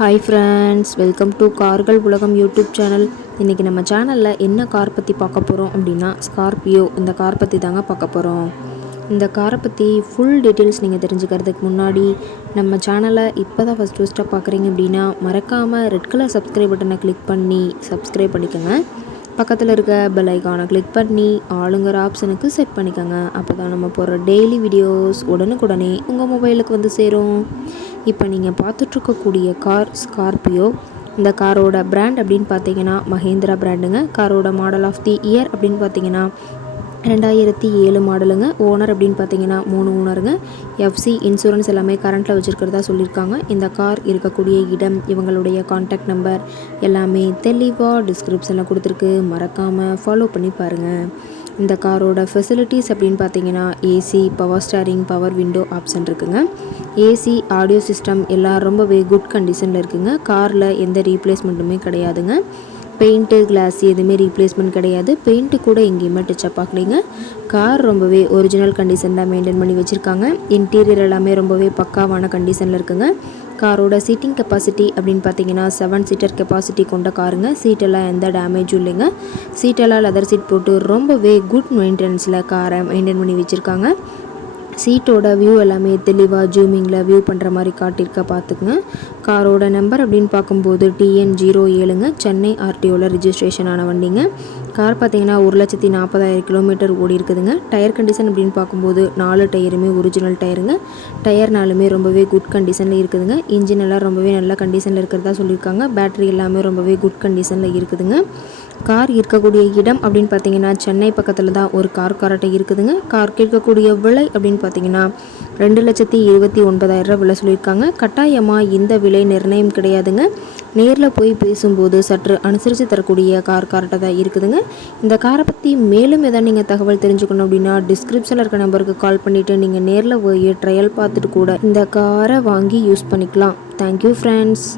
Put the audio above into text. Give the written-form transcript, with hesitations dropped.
Hi friends, welcome to கார்கள் உலகம் YouTube channel. இன்றைக்கி நம்ம சேனலில் என்ன கார் பற்றி பார்க்க போகிறோம் அப்படின்னா ஸ்கார்பியோ. இந்த கார் பற்றி தாங்க பார்க்க போகிறோம். இந்த காரை பற்றி ஃபுல் டீட்டெயில்ஸ் நீங்கள் தெரிஞ்சுக்கிறதுக்கு முன்னாடி நம்ம சேனலை இப்போ தான் ஃபஸ்ட்டாக பார்க்குறீங்க அப்படின்னா மறக்காமல் ரெட் கலர் சப்ஸ்கிரைப் பட்டனை கிளிக் பண்ணி சப்ஸ்கிரைப் பண்ணிக்கோங்க. பக்கத்தில் இருக்க பெல் ஐக்கானை கிளிக் பண்ணி ஆளுங்கிற ஆப்ஷனுக்கு செட் பண்ணிக்கோங்க. அப்போ தான் நம்ம போகிற டெய்லி வீடியோஸ் உடனுக்குடனே உங்கள் மொபைலுக்கு வந்து சேரும். இப்போ நீங்கள் பார்த்துட்ருக்கக்கூடிய கார் ஸ்கார்பியோ. இந்த காரோட பிராண்ட் அப்படின்னு பார்த்தீங்கன்னா மஹேந்திரா பிராண்டுங்க. காரோட மாடல் ஆஃப் தி இயர் அப்படின்னு பார்த்தீங்கன்னா 2007 மாடலுங்க. ஓனர் அப்படின்னு பார்த்தீங்கன்னா 3 ஓனருங்க. எஃப்சி இன்சூரன்ஸ் எல்லாமே கரண்ட்டில் வச்சுருக்கிறதா சொல்லியிருக்காங்க. இந்த கார் இருக்கக்கூடிய இடம், இவங்களுடைய கான்டாக்ட் நம்பர் எல்லாமே தெளிவாக டிஸ்கிரிப்ஷனில் கொடுத்துருக்கு. மறக்காமல் ஃபாலோ பண்ணி பாருங்கள். இந்த காரோட ஃபெசிலிட்டிஸ் அப்படின்னு பார்த்தீங்கன்னா AC, power steering, power window option இருக்குங்க. ஏசி, ஆடியோ சிஸ்டம் எல்லாம் ரொம்பவே குட் கண்டிஷனில் இருக்குங்க. காரில் எந்த ரீப்ளேஸ்மெண்ட்டுமே கிடையாதுங்க. பெயிண்ட்டு, கிளாஸ் எதுவுமே ரீப்ளேஸ்மெண்ட் கிடையாது. பெயிண்ட்டு கூட எங்கேயுமே டச்சப் ஆகலைங்க. கார் ரொம்பவே ஒரிஜினல் கண்டிஷனில் மெயின்டைன் பண்ணி வச்சுருக்காங்க. இன்டீரியர் எல்லாமே ரொம்பவே பக்காவான கண்டிஷனில் இருக்குங்க. காரோட சீட்டிங் கெப்பாசிட்டி அப்படின்னு பார்த்தீங்கன்னா 7 சீட்டர் கெப்பாசிட்டி கொண்ட காருங்க. சீட்டெல்லாம் எந்த டேமேஜும் இல்லைங்க. சீட்டெல்லாம் லெதர் சீட் போட்டு ரொம்பவே குட் மெயின்டெனன்ஸில் காரை மெயின்டைன் பண்ணி வச்சுருக்காங்க. சீட்டோட வியூ எல்லாமே தெளிவாக ஜூமிங்கில் வியூ பண்ணுற மாதிரி காட்டியிருக்க பார்த்துக்குங்க. காரோட நம்பர் அப்படின்னு பார்க்கும்போது TN07ங்க. சென்னை ஆர்டிஓவில் ரிஜிஸ்ட்ரேஷன் ஆன வண்டிங்க. கார் பார்த்தீங்கன்னா 1,40,000 கிலோமீட்டர் ஓடி இருக்குதுங்க. டயர் கண்டிஷன் அப்படின்னு பார்க்கும்போது 4 டயருமே ஒரிஜினல் டயருங்க. டயர் நாலுமே ரொம்பவே குட் கண்டிஷனில் இருக்குதுங்க. இன்ஜின் எல்லாம் ரொம்பவே நல்ல கண்டிஷனில் இருக்கிறதா சொல்லியிருக்காங்க. பேட்டரி எல்லாமே ரொம்பவே குட் கண்டிஷனில் இருக்குதுங்க. கார் இருக்கக்கூடிய இடம் அப்படின்னு பார்த்தீங்கன்னா சென்னை பக்கத்தில் தான் ஒரு கார் கரெக்டை இருக்குதுங்க. கார் கேட்கக்கூடிய விலை அப்படின்னு பார்த்தீங்கன்னா 2,29,000 விலை சொல்லியிருக்காங்க. கட்டாயமாக இந்த விலை நிர்ணயம் கிடையாதுங்க. நேரில் போய் பேசும்போது சற்று அனுசரித்து தரக்கூடிய கார் கரெக்டாக தான் இருக்குதுங்க. இந்த காரை பற்றி மேலும் எதாவது நீங்கள் தகவல் தெரிஞ்சுக்கணும் அப்படின்னா டிஸ்கிரிப்ஷனில் இருக்க நம்பருக்கு கால் பண்ணிவிட்டு நீங்கள் நேரில் போய் ட்ரையல் பார்த்துட்டு கூட இந்த காரை வாங்கி யூஸ் பண்ணிக்கலாம். Thank you friends.